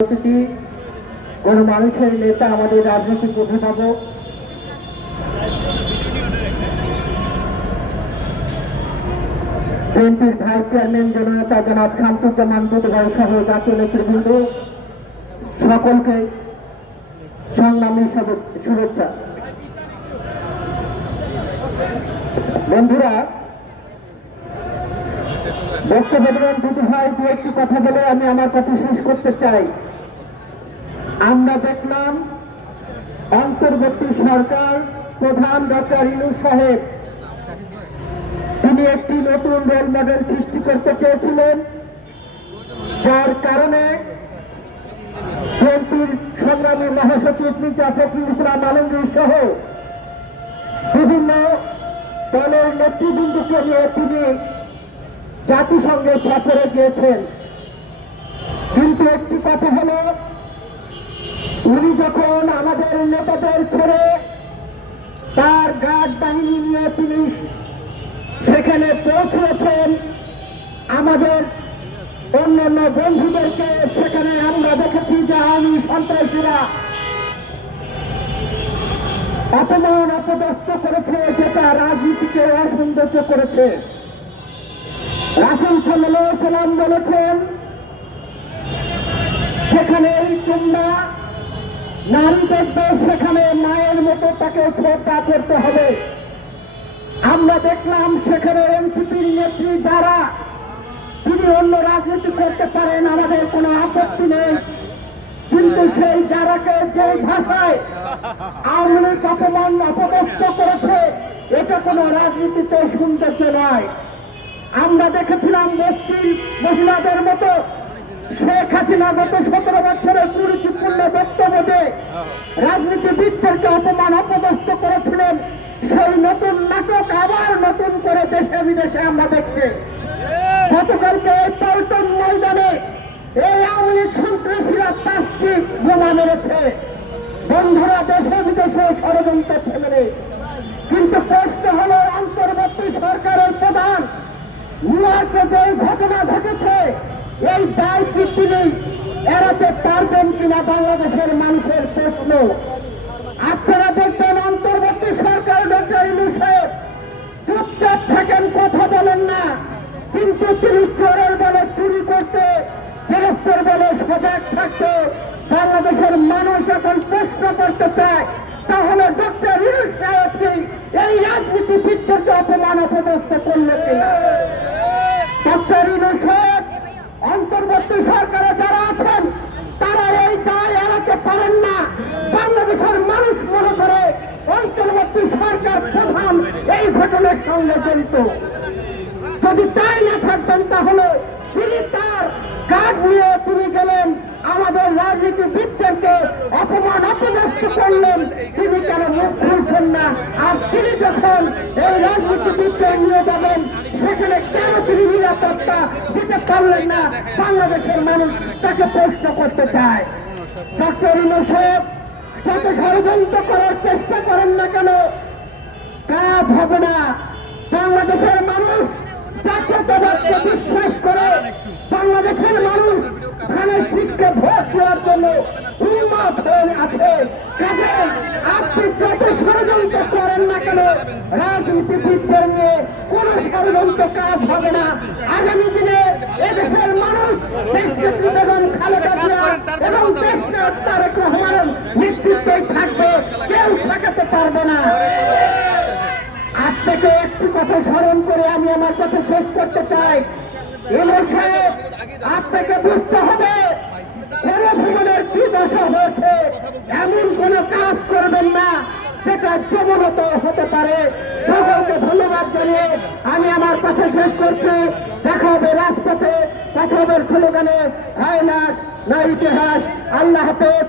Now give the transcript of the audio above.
প্রতিটি কোন মানুষের নেতা আমাদের রাজনৈতিক প্রতিভাব বিএনপির ভাইস চেয়ারম্যান জননেতা জনাব শামসুজ্জামান দুধভাই সহ জাতীয় নেতৃবৃন্দ সকলকে সংগ্রামী শুভেচ্ছা। বন্ধুরা, বক্তব্য দেবেন দুধভাই দু একটি কথা বলে আমি আমার কথা শেষ করতে চাই। আমরা দেখলাম অন্তর্বর্তী সরকার প্রধান ডক্টর ইউনূস সাহেব তিনি একটি নতুন রোল মডেল সৃষ্টি করতে চেয়েছিলেন, যার কারণে বিএনপির সংগ্রামী মহাসচিব মির্জা ফখরুল ইসলাম আলমগীর সহ বিভিন্ন দলের নেতৃবৃন্দকে নিয়ে তিনি জাতিসংঘে সফরে গিয়েছেন। কিন্তু একটি কথা হলো, উনি যখন আমাদের নেতাদের ছেড়ে তার গার্ড বাহিনী নিয়ে তিনি সেখানে পৌঁছেছেন, আমাদের অন্যান্য বন্ধুদেরকে সেখানে আমরা দেখেছি যে আওয়ামী সন্ত্রাসীরা অপমান অপদস্থ করেছে, যেটা রাজনীতিকে অসৌন্দর্য করেছে। রাসূল সাল্লাল্লাহু আলাইহি ওয়াসাল্লাম বলেছেন, সেখানে তোমরা নারী দেখবে সেখানে মায়ের মতো তাকে শ্রদ্ধা করতে হবে। আমরা দেখলাম সেখানে এনসিপির নেত্রী যারা তিনি অন্য রাজনীতি করতে পারেন, আমাদের কোনো আপত্তি নেই, কিন্তু সেই যারাকে যে ভাষায় আওয়ামী লীগ অপমান অপদস্থ করেছে এটা কোনো রাজনীতিতে সৌন্দর্য নয়। আমরা দেখেছিলাম বস্তির মহিলাদের মতো শেখ হাসিনা গত 17 বছরের কুরুচিপূর্ণ বক্তব্য দিয়ে রাজনীতিবিদদেরকে অপমান অপদস্থ করেছিলেন। সেই নতুন নাটক আবার নতুন করে দেশে বিদেশে আমরা দেখছি। গতকালকে পল্টন ময়দানে এই আওয়ামী লীগ সন্ত্রাসীরা 5টি বোমা মেরেছে। বন্ধুরা, দেশে বিদেশে ষড়যন্ত্র থেমে নেই। কিন্তু প্রশ্ন হলো, অন্তর্বর্তী সরকারের প্রধান নিউইয়র্কে যে ঘটনা ঘটেছে এই দায় কি তিনি এড়াতে পারবেন কিনা বাংলাদেশের মানুষের প্রশ্ন। আপনারা দেখবেন অন্তর্বর্তী সরকার ডক্টর ইউনূস সাহেব চুপচাপ থাকেন, কথা বলেন না, কিন্তু তিনি চোরের বলে চুরি করতে, গ্রেফতার বলে সজাগ থাকতে বাংলাদেশের মানুষ এখন প্রশ্ন করতে চায়, তাহলে ডক্টর ইউনূস সাহেব কি এই রাজনীতিবিদদেরকে অপমান অপদস্থ করলো কিনা? ডক্টর ইউনূস সাহেব অন্তর্বর্তী সরকারে যারা আছেন তারা এই দায় এড়াতে পারেন না। বাংলাদেশের মানুষ মনে করে অন্তর্বর্তী সরকার প্রধান এই ঘটনার সঙ্গে জড়িত। যদি তাই না থাকবেন তাহলে তিনি তার গার্ড নিয়ে তিনি গেলেন, আমাদের রাজনীতিবিদদেরকে অপমান অপদস্থ করলেন, তিনি কেন মুখ খুলছেন না? আর তিনি যখন এই রাজনীতিবিদদের নিয়ে যাবেন সেখানে কেন তিনি নিরাপত্তা দিতে পারলেন না? বাংলাদেশের মানুষ তাকে প্রশ্ন করতে চায়। ডক্টর ইউনূস সাহেব যত ষড়যন্ত্র করার চেষ্টা করেন না কেন, কাজ হবে না। বাংলাদেশের মানুষ জাতীয়তাবাদকে বিশ্বাস করে, বাংলাদেশের মানুষ ধানের শীষকে ভোট দেওয়ার জন্য উন্মাদ হয়ে আছে। কাজে আপনি যত ষড়যন্ত্র করেন না কেন, রাজনীতিবিদদের নিয়ে কোন ষড়যন্ত্র কাজ হবে না। আগামী দিনে এদেশের মানুষ দেশনেত্রী বেগম খালেদা জিয়া এবং দেশনায়ক তারেক রহমানের নেতৃত্বেই থাকবে, কেউ ঠেকাতে পারবে না। আপনাকে একটি কথা স্মরণ করে আমি আমার কথা শেষ করতে চাই। ইউনূস সাহেব, আপনাকে বুঝতে হবে গণভবনের কি দশা হয়েছে। এমন কোন কাজ করবেন না যেটা যমনত হতে পারে। সকলকে ধন্যবাদ জানিয়ে আমি আমার কথা শেষ করছি। দেখা হবে রাজপথে, কথা হবে স্লোগানে, হায় লাশ না ইতিহাস। আল্লাহ হাফেজ।